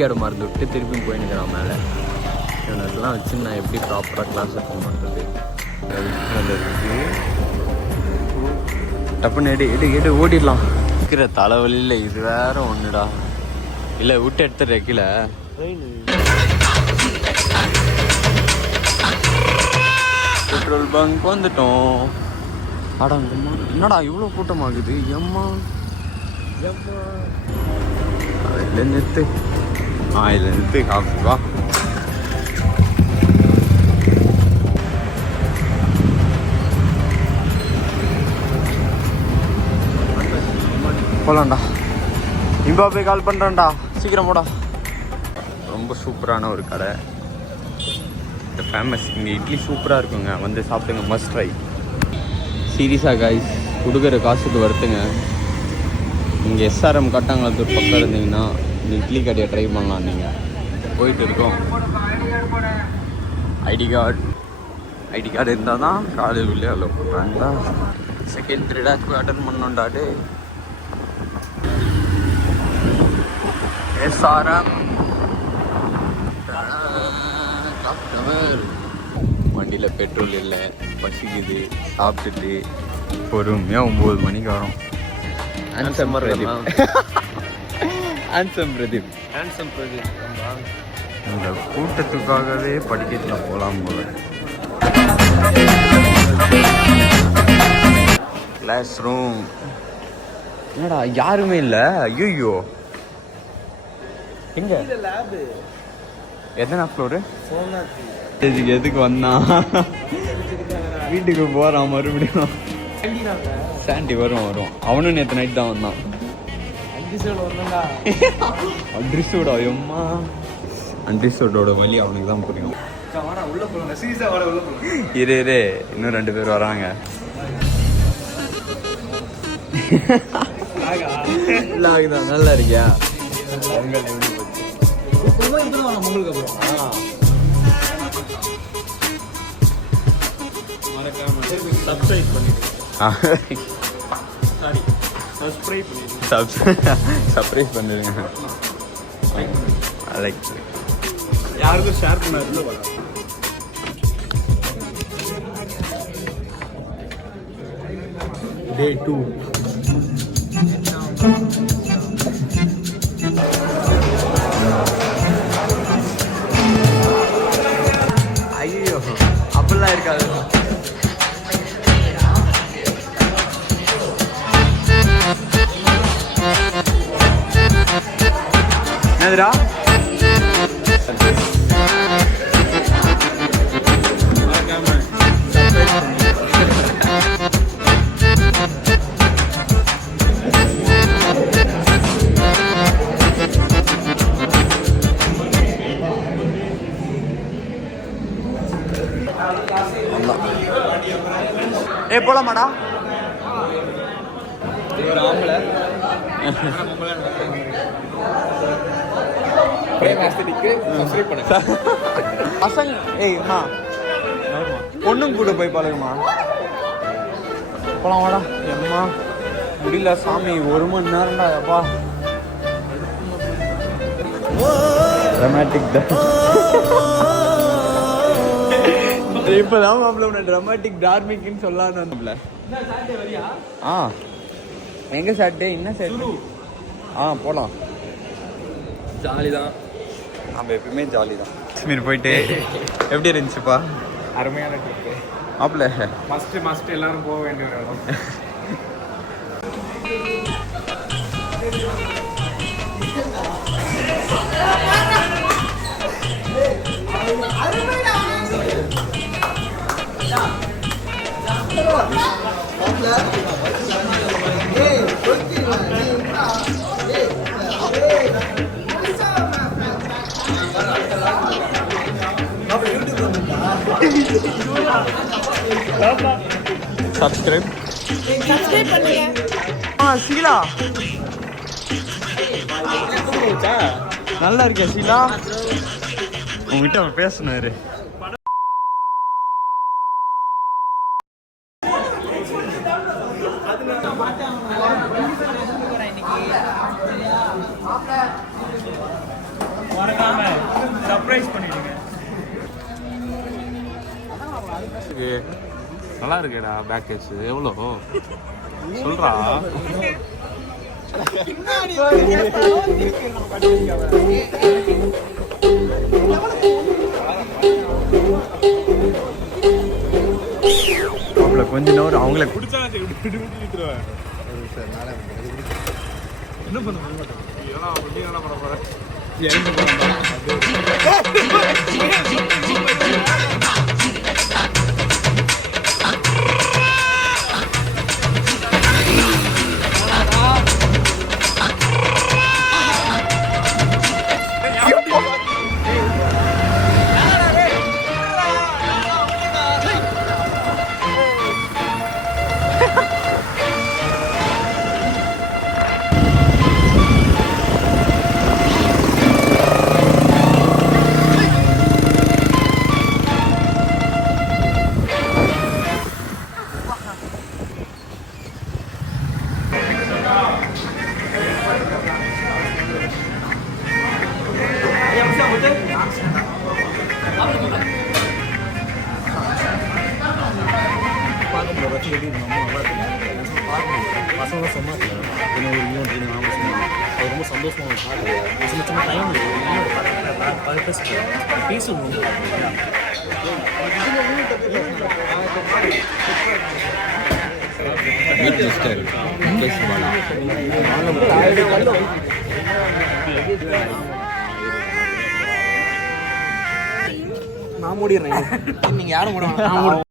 Card மறந்து விட்டு திருப்பியும் போயின்னுக்கிறான் மேலே. இவனெல்லாம் வச்சு நான் எப்படி ப்ராப்பராக கிளாஸ் அட்டன் பண்ணுறது? டப்புன்னு எடு ஓடிடலாம். இருக்கிற தலைவலியில் இது வேற ஒன்றுடா. இல்லை விட்டு எடுத்துடுற கீழே. பெட்ரோல் பங்க் வந்துட்டோம். அடங்கம்மா, என்னடா இவ்வளோ கூட்டமாகுது? எம்மா இல்லை நிறுத்து. இல்லை நிறுத்து. வா போலாம்டா. இப்போ போய் கால் பண்ணுறேன்டா, சீக்கிரம் போடா. ரொம்ப சூப்பரான ஒரு கடை, இந்த ஃபேமஸ். இங்கே இட்லி சூப்பராக இருக்குங்க, வந்து சாப்பிடுங்க, மஸ்ட் ட்ரை. சீரியஸாக காய்ஸ், கொடுக்குற காசுக்கு வருத்துங்க. இங்கே எஸ்ஆர்எம் காட்டாங்கலத்தூர் பக்கம் இருந்தீங்கன்னா இந்த இட்லி கடையை ட்ரை பண்ணலாம். நீங்கள் போயிட்டு இருக்கோம். ஐடி கார்டு இருந்தால் தான் காலேஜ் உள்ளே அலோ பண்ணுறாங்களா. செகண்ட் பீரியடாக அட்டன் பண்ணோண்டாடு. எஸ்ஆர்எம் வண்டியில் பெட்ரோல் இல்லை, பசிக்குது, சாப்பிட்டுட்டு பொறுமையாக 9 மணிக்கு வரோம். ஹேண்ட்ஸம் பிரதீப் இந்த கூட்டத்துக்காகவே படிக்கட்டில் போகலாம் போல. கிளாஸ் ரூம் என்னடா யாருமே இல்லை. ஐயோ எங்க லேபு? எத்தனை ஃப்ளோரு? இதுக்கு எதுக்கு வந்தா? வீட்டுக்கு போறான் மறுபடியும். சாண்டி வரும். அவனும் நேற்று நைட் தான் வந்தான். அட்ரிசோட அம்மா, அட்ரிசோடோட வழி அவனுக்கு தான் புரியும். இரு இன்னும் 2 பேர் வராங்க. நல்லா இருக்கியா? சர்ப்ரைஸ் பண்ணிருங்க. யாருக்கும் ஷேர் பண்ணாரு. Day 2. ஐயோ அப்படிலாம் இருக்காது. என்னதுடா? போலாமாடா? ஒரு ஆம்பளை பசங்க பொண்ணும் கூட போய் பழகுமா. போலாம் வாடா. எம்மா முடியல சாமி, 1 மணி நேரம்டா. அப்பா ட்ராமாட்டிக் தான். இப்பதான் மாப்பிள்ள ட்ராமாட்டிக் டார்மிக்னு சொல்லலாம்ல. எங்க சாட்டே? என்ன சாட்டே? போலாம். ஜாலி தான், நம்ம எப்பயுமே ஜாலி தான். காஷ்மீர் போயிட்டு எப்படி இருந்துச்சுப்பா? அருமையான ட்ரிப்பு மாப்பிள்ள. மஸ்ட் எல்லாரும் போக வேண்டிய ஒரு இடம். சப்ஸ்கிரைப் பண்ணுங்க. சீலா நல்லா இருக்கேன். சீலா உங்ககிட்ட அவன் பேசினாரு. சர்ப்ரைஸ் பண்ணிடுங்க. நல்லா இருக்கேடா பேக்கேஜ் எவ்வளோ சொல்றா. அவங்கள கொஞ்ச நேரம் அவங்கள குடிச்சா விட்டுருவேன். என்ன பண்ண மாட்டேன் என்ன பண்ண போறேன். பசங்களாம் சொன்னாங்க என்ன ஒரு இன்னொரு ட்ரீம் வாங்க சொன்னாங்க. அது ரொம்ப சந்தோஷமாக இருக்கும். சின்ன சின்ன டைம் பேசணும். நான் மூடிடுறேன். நீங்கள் யாரும் மூட